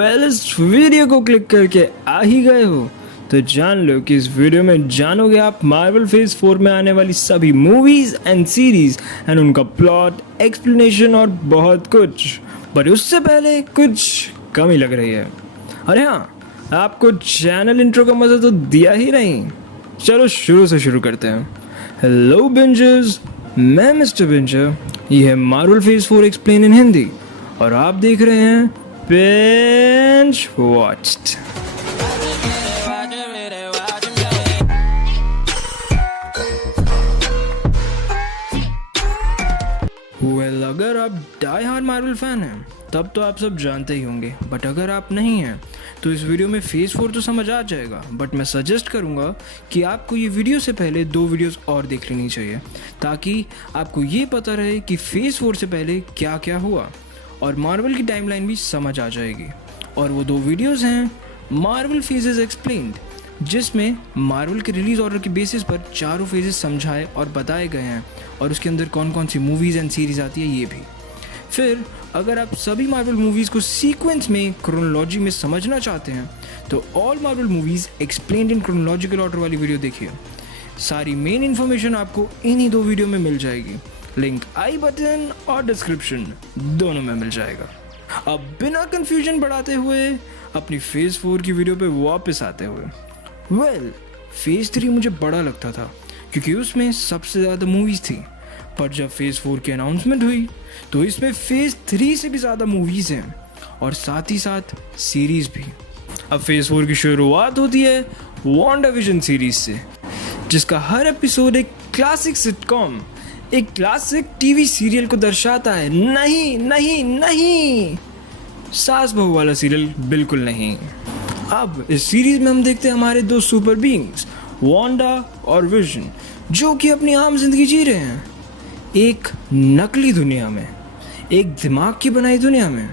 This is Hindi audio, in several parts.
इस वीडियो को क्लिक करके आ ही गए हो तो जान लो कि इस वीडियो में जानोगे आप मार्वल फेज 4 में आने वाली सभी मूवीज एंड सीरीज एंड उनका प्लॉट, एक्सप्लेनेशन और बहुत कुछ। पर उससे पहले कुछ कमी लग रही है। अरे हाँ, आपको चैनल इंट्रो का मजा तो दिया ही नहीं। चलो शुरू से शुरू करते हैं। हेलो बिंजर्स, मैं मिस्टर बिंजर। ये है Marvel phase 4 explain in Hindi और आप देख रहे हैं बिंज वॉच्ड। अगर आप डाई हार्ड मार्वल फैन हैं तब तो आप सब जानते ही होंगे, बट अगर आप नहीं हैं तो इस वीडियो में फेज 4 तो समझ आ जाएगा। बट मैं सजेस्ट करूंगा कि आपको ये वीडियो से पहले 2 वीडियोस और देख लेनी चाहिए ताकि आपको ये पता रहे कि फेज 4 से पहले क्या क्या हुआ और मार्वल की टाइमलाइन भी समझ आ जाएगी। और वो 2 वीडियोस हैं मार्वल फेजेस एक्सप्लेन्ड, जिसमें मार्वल के रिलीज ऑर्डर के बेसिस पर चारों फेजेस समझाए और बताए गए हैं और उसके अंदर कौन कौन सी मूवीज़ एंड सीरीज आती है ये भी। फिर अगर आप सभी मार्वल मूवीज़ को सीक्वेंस में क्रोनोलॉजी में समझना चाहते हैं तो all Marvel movies explained in chronological order वाली वीडियो देखिए। सारी मेन इन्फॉर्मेशन आपको इन्हीं 2 वीडियो में मिल जाएगी। लिंक आई बटन और डिस्क्रिप्शन दोनों में मिल जाएगा। अब बिना कंफ्यूजन बढ़ाते हुए अपनी फेज 4 की वीडियो पे वापस आते हुए, फेज 3 मुझे बड़ा लगता था क्योंकि उसमें सबसे ज़्यादा मूवीज़ थी, पर जब फेज 4 की अनाउंसमेंट हुई तो इसमें फेज 3 से भी ज़्यादा मूवीज़ हैं और साथ ही साथ सीरीज़ भी। अब फेज 4 की शुरुआत होती है वांडाविजन सीरीज से, जिसका हर एपिसोड एक क्लासिक सिटकॉम, एक क्लासिक टीवी सीरियल को दर्शाता है। नहीं नहीं नहीं, सास बहू वाला सीरियल बिल्कुल नहीं। अब इस सीरीज में हम देखते हैं हमारे 2 सुपर बीइंग्स वांडा और विजन, जो कि अपनी आम जिंदगी जी रहे हैं एक नकली दुनिया में, एक दिमाग की बनाई दुनिया में।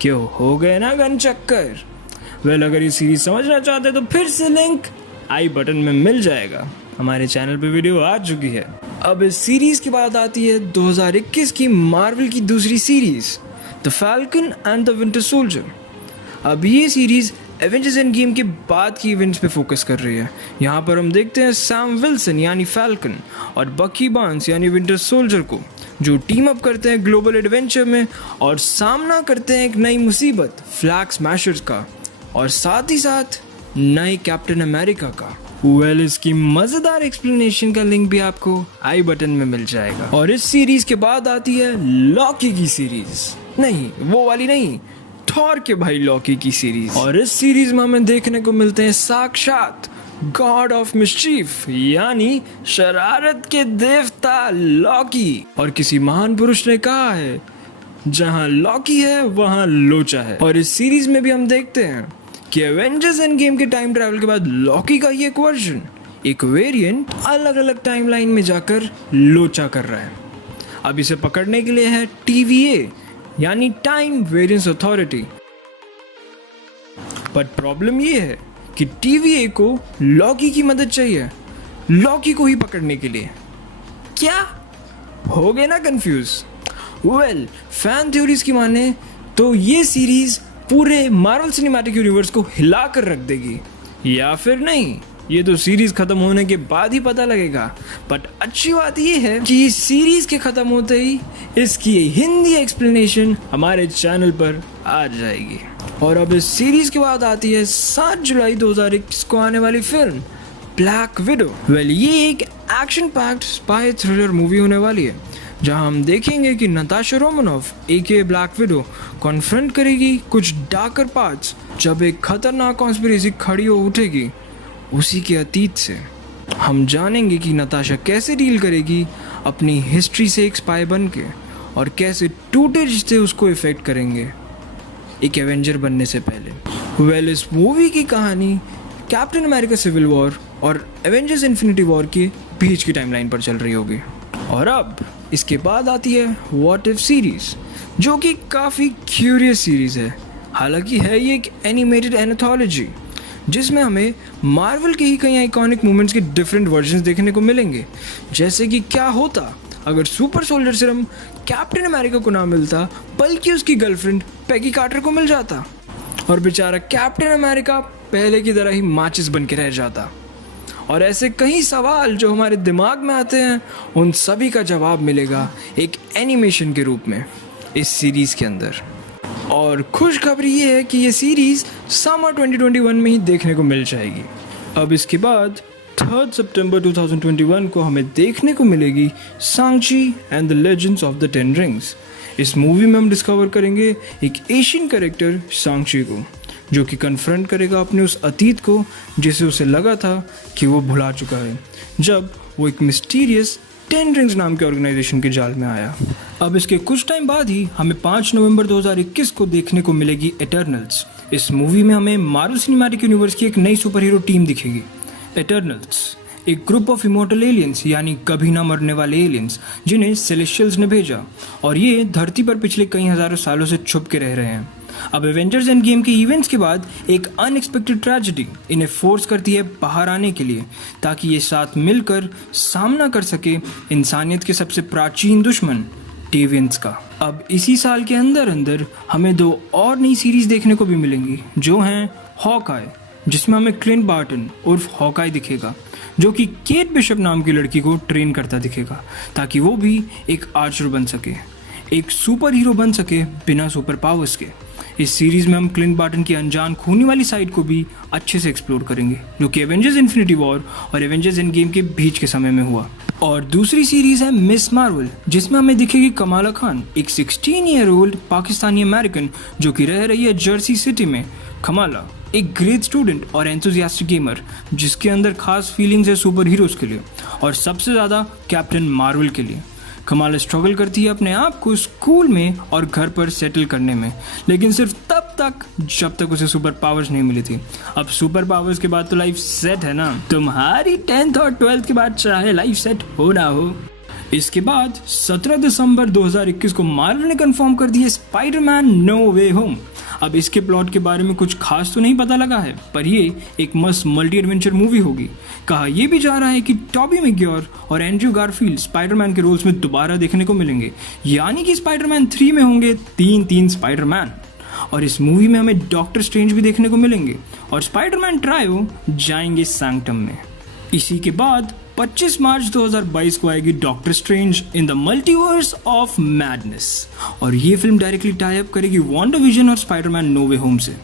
क्यों हो गए ना गन चक्कर। अगर ये सीरीज समझना चाहते हैं तो फिर से लिंक आई बटन में मिल जाएगा। हमारे चैनल पे वीडियो आ चुकी है। अब इस सीरीज के बाद आती है 2021 की मार्वल की दूसरी series the falcon and the winter soldier. अब ये सीरीज एवेंजर्स एंड गेम के बाद की इवेंट्स पे फोकस कर रही है। यहाँ पर हम देखते हैं सैम विल्सन यानी फैल्कन और बकी बार्न्स यानी विंटर सोल्जर को, जो टीम अप करते हैं ग्लोबल एडवेंचर में और सामना करते हैं एक नई मुसीबत फ्लैग स्मैशर्स का और साथ ही साथ नए कैप्टन अमेरिका का। इसकी मजेदार एक्सप्लेनेशन का लिंक भी आपको आई बटन में मिल जाएगा। और इस सीरीज के बाद आती है लॉकी की सीरीज, नहीं वो वाली नहीं, थॉर के भाई लॉकी की सीरीज। और इस सीरीज में हमें देखने को मिलते हैं साक्षात गॉड ऑफ मिस्चीफ यानी शरारत के देवता लॉकी। और किसी महान पुरुष ने कहा है जहां लॉकी है वहां लोचा है। और इस सीरीज में भी हम देखते हैं कि एवेंजर्स एंड गेम के टाइम ट्रैवल के बाद लॉकी का ही एक वर्जन, एक वेरिएंट अलग अलग टाइमलाइन में जाकर लोचा कर रहा है। अब इसे पकड़ने के लिए है TVA यानी time variance authority. But problem ये है कि TVA को लॉकी की मदद चाहिए, लॉकी को ही पकड़ने के लिए। क्या हो गए ना कंफ्यूज। फैन थ्योरीज की माने तो ये सीरीज पूरे मार्वल सिनेमैटिक यूनिवर्स को हिला कर रख देगी, या फिर नहीं, ये तो सीरीज खत्म होने के बाद ही पता लगेगा। बट अच्छी बात ये है कि इस सीरीज के खत्म होते ही इसकी हिंदी एक्सप्लेनेशन हमारे चैनल पर आ जाएगी। और अब इस सीरीज के बाद आती है 7 जुलाई 2021 को आने वाली फिल्म ब्लैक विडो। ये एक action packed spy thriller movie होने वाली है, जहां हम देखेंगे कि Natasha Romanoff AKA black widow confront करेगी कुछ डार्कर पार्ट्स जब एक खतरनाक कॉन्स्पिरेसी खड़ी हो उठेगी उसी के अतीत से। हम जानेंगे कि नताशा कैसे डील करेगी अपनी हिस्ट्री से एक स्पाई बन के और कैसे टूटे रिश्ते उसको इफेक्ट करेंगे एक एवेंजर बनने से पहले। इस मूवी की कहानी कैप्टन अमेरिका सिविल वॉर और एवेंजर्स इन्फिनिटी वॉर के बीच की टाइमलाइन पर चल रही होगी। और अब इसके बाद आती है व्हाट इफ सीरीज, जो कि काफ़ी क्यूरियस सीरीज है। हालांकि है ये एक एनिमेटेड एनाथोलॉजी जिसमें हमें मार्वल के ही कई आइकॉनिक मूवमेंट्स के डिफरेंट वर्जन्स देखने को मिलेंगे। जैसे कि क्या होता अगर super soldier serum captain America को ना मिलता बल्कि उसकी गर्लफ्रेंड पेगी कार्टर को मिल जाता, और बेचारा कैप्टन अमेरिका पहले की तरह ही माचिस बन के रह जाता। और ऐसे कई सवाल जो हमारे दिमाग में आते हैं, उन सभी का जवाब मिलेगा एक एनिमेशन के रूप में इस सीरीज़ के अंदर। और खुशखबरी ये है कि ये सीरीज़ समर 2021 में ही देखने को मिल जाएगी। अब इसके बाद 3 सितंबर 2021 को हमें देखने को मिलेगी Sanchi and the legends of the 10 rings. इस मूवी में हम डिस्कवर करेंगे एक एशियन कैरेक्टर सांची को, जो कि कन्फ्रंट करेगा अपने उस अतीत को जिसे उसे लगा था कि वो भुला चुका है, जब वो एक मिस्टीरियस 10 रिंग्स नाम के ऑर्गेनाइजेशन के जाल में आया। अब इसके कुछ टाइम बाद ही हमें 5 नवंबर 2021 को देखने को मिलेगी इटर्नल्स। इस मूवी में हमें मार्वल सिनेमैटिक यूनिवर्स की एक नई सुपर हीरो टीम दिखेगी। इटर्नल्स एक ग्रुप ऑफ इमॉर्टल एलियंस, यानी कभी ना मरने वाले एलियंस, जिन्हें सेलेस्टियल्स ने भेजा और ये धरती पर पिछले कई हजारों सालों से छुप के रह रहे हैं। अब एवेंजर्स एंड गेम के इवेंट्स के बाद एक अनएक्सपेक्टेड ट्रेजेडी इन्हें फोर्स करती है बाहर आने के लिए, ताकि ये साथ मिलकर सामना कर सके इंसानियत के सबसे प्राचीन दुश्मन डेवियंस का। अब इसी साल के अंदर अंदर हमें 2 और नई सीरीज देखने को भी मिलेंगी, जो हैं हॉकाई, जिसमें हमें क्लिंट बार्टन उर्फ हॉकाई दिखेगा, जो कि केट बिशप नाम की लड़की को ट्रेन करता दिखेगा, ताकि वो भी एक आर्चर बन सके, एक सुपर हीरो बन सके बिना सुपर पावर्स के। इस सीरीज़ में हम क्लिंट बार्टन की अनजान खूनी वाली साइड को भी अच्छे से एक्सप्लोर करेंगे, जो कि एवेंजर्स इन्फिनिटी वॉर और एवेंजर्स एंड गेम के बीच के समय में हुआ। और दूसरी सीरीज़ है मिस मार्वल, जिसमें हमें दिखेगी कमाला खान, एक 16 ईयर ओल्ड पाकिस्तानी अमेरिकन जो कि रह रही है जर्सी सिटी में। कमाला एक ग्रेट स्टूडेंट और एंथुसियास्टिक गेमर, जिसके अंदर खास फीलिंग्स है सुपर हीरोज़ के लिए और सबसे ज़्यादा कैप्टन मार्वल के लिए। कमाला स्ट्रगल करती है अपने आप को स्कूल में और घर पर सेटल करने में, लेकिन सिर्फ तब तक जब तक उसे सुपर पावर्स नहीं मिली थी। अब सुपर पावर्स के बाद तो लाइफ सेट है ना, तुम्हारी 10th और 12th के बाद चाहे लाइफ सेट हो ना हो। इसके बाद 17 दिसंबर 2021 को मार्वल ने कंफर्म कर दिया स्पाइडरमैन नो वे होम। अब इसके प्लॉट के बारे में कुछ खास तो नहीं पता लगा है, पर ये एक मस्त मल्टी एडवेंचर मूवी होगी। कहा यह भी जा रहा है कि टॉबी मैग्वायर और एंड्रयू गारफील्ड स्पाइडरमैन के रोल्स में दोबारा देखने को मिलेंगे, यानी कि स्पाइडरमैन 3 में होंगे 3 स्पाइडरमैन। और इस मूवी में हमें डॉक्टर स्ट्रेंज भी देखने को मिलेंगे और स्पाइडरमैन ट्रायो जाएंगे सैंक्टम में। इसी के बाद 25 मार्च 2022 को आएगी doctor strange in the multiverse of madness, और ये फिल्म डायरेक्टली टाई अप करेगी वांडाविजन और स्पाइडरमैन नो वे होम से।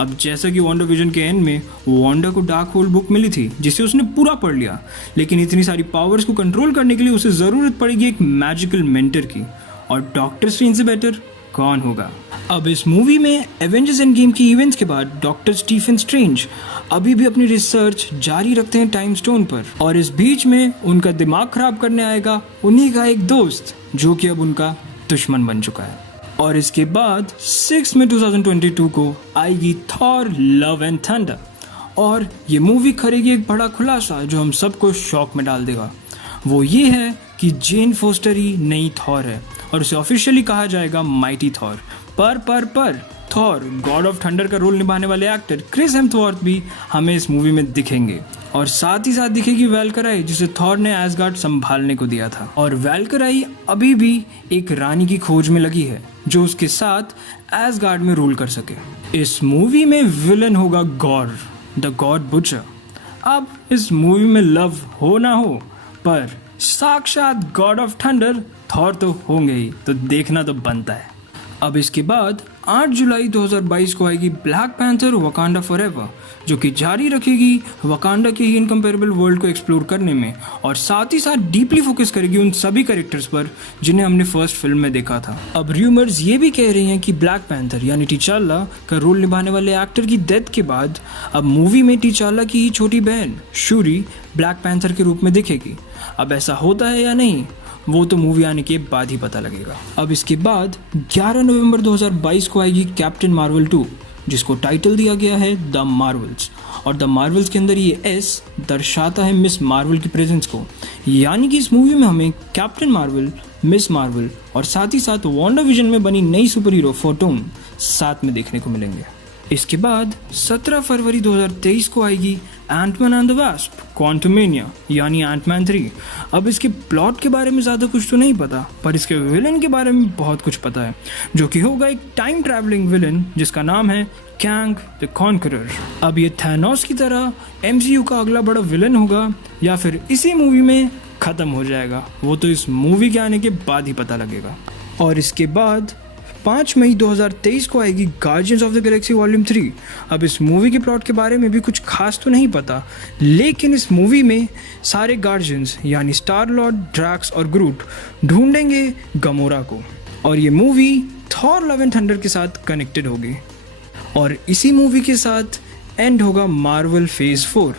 अब जैसा कि वांडाविजन के एंड में वांडा को डार्क होल्ड बुक मिली थी, जिसे उसने पूरा पढ़ लिया, लेकिन इतनी सारी पावर्स को कंट्रोल करने के लिए उसे ज़रूरत पड़ेगी एक मैजिकल मेंटर की, और डॉक्टर स्ट्रेंज से बेटर कौन होगा। अब इस मूवी में एवेंजर्स एंड गेम की इवेंट्स के बाद डॉक्टर स्टीफन स्ट्रेंज अभी भी अपनी रिसर्च जारी रखते हैं टाइम स्टोन पर, और इस बीच में उनका दिमाग खराब करने आएगा उन्हीं का एक दोस्त, जो कि अब उनका दुश्मन बन चुका है। और इसके बाद 6 मई 2022 को आएगी थॉर लव एंड थंडर, और ये मूवी करेगी एक बड़ा खुलासा जो हम सबको शॉक में डाल देगा। वो ये है कि जेन फोस्टर ही नई थॉर है और उसे ऑफिशियली कहा जाएगा माइटी थॉर। पर थॉर गॉड ऑफ थंडर का रोल निभाने वाले एक्टर क्रिस हेम्सवर्थ भी हमें इस मूवी में दिखेंगे, और साथ ही साथ दिखेगी वैल्कराई, जिसे थॉर ने एसगार्ड संभालने को दिया था। और वैल्कराई अभी भी एक रानी की खोज में लगी है जो उसके साथ एसगार्ड में रूल कर सके। इस मूवी में विलन होगा गॉर द गॉड बुचर। अब इस मूवी में लव हो ना हो, पर साक्षात गॉड ऑफ थंडर थॉर तो होंगे ही, तो देखना तो बनता है। अब इसके बाद 8 जुलाई 2022 को आएगी ब्लैक पैंथर वकांडा फॉरएवर, जो कि जारी रखेगी वकांडा के ही इनकम्पेरेबल वर्ल्ड को एक्सप्लोर करने में, और साथ ही साथ डीपली फोकस करेगी उन सभी कैरेक्टर्स पर जिन्हें हमने फर्स्ट फिल्म में देखा था। अब रूमर्स ये भी कह रहे हैं कि ब्लैक पैंथर यानी टिचाला का रोल निभाने वाले एक्टर की डेथ के बाद अब मूवी में टिचाला की ही छोटी बहन शूरी ब्लैक पैंथर के रूप में दिखेगी। अब ऐसा होता है या नहीं, वो तो मूवी आने के बाद ही पता लगेगा। अब इसके बाद 11 नवंबर 2022 को आएगी कैप्टन मार्वल 2, जिसको टाइटल दिया गया है द मार्वल्स, और द मार्वल्स के अंदर ये एस दर्शाता है मिस मार्वल की प्रेजेंस को, यानी कि इस मूवी में हमें कैप्टन मार्वल, मिस मार्वल और साथ ही साथ वांडाविजन में बनी नई सुपर हीरो फोटोन साथ में देखने को मिलेंगे। इसके बाद 17 फरवरी 2023 को आएगी एंटमैन एंड द वास्प क्वांटमैनिया यानी एंटमैन 3। अब इसके प्लॉट के बारे में ज़्यादा कुछ तो नहीं पता, पर इसके विलन के बारे में बहुत कुछ पता है, जो कि होगा एक टाइम ट्रैवलिंग विलन जिसका नाम है कैंग द कॉन्करर। अब ये थैनोस की तरह MCU का अगला बड़ा विलन होगा या फिर इसी मूवी में ख़त्म हो जाएगा, वो तो इस मूवी के आने के बाद ही पता लगेगा। और इसके बाद 5 मई 2023 को आएगी guardians of the Galaxy volume 3। अब इस मूवी के प्लॉट के बारे में भी कुछ खास तो नहीं पता, लेकिन इस मूवी में सारे गार्डियंस यानी स्टार लॉर्ड, ड्रैक्स और ग्रूट ढूंढेंगे गमोरा को, और ये movie Thor love and thunder के साथ कनेक्टेड होगी। और इसी मूवी के साथ एंड होगा मार्वल फेज़ 4।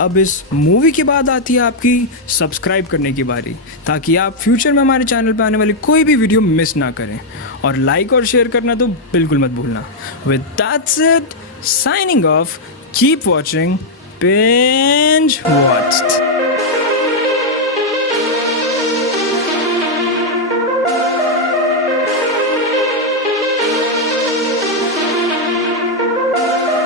अब इस मूवी के बाद आती है आपकी सब्सक्राइब करने की बारी, ताकि आप फ्यूचर में हमारे चैनल पर आने वाली कोई भी वीडियो मिस ना करें, और लाइक और शेयर करना तो बिल्कुल मत भूलना। With that's it, signing off, keep watching, binge watched.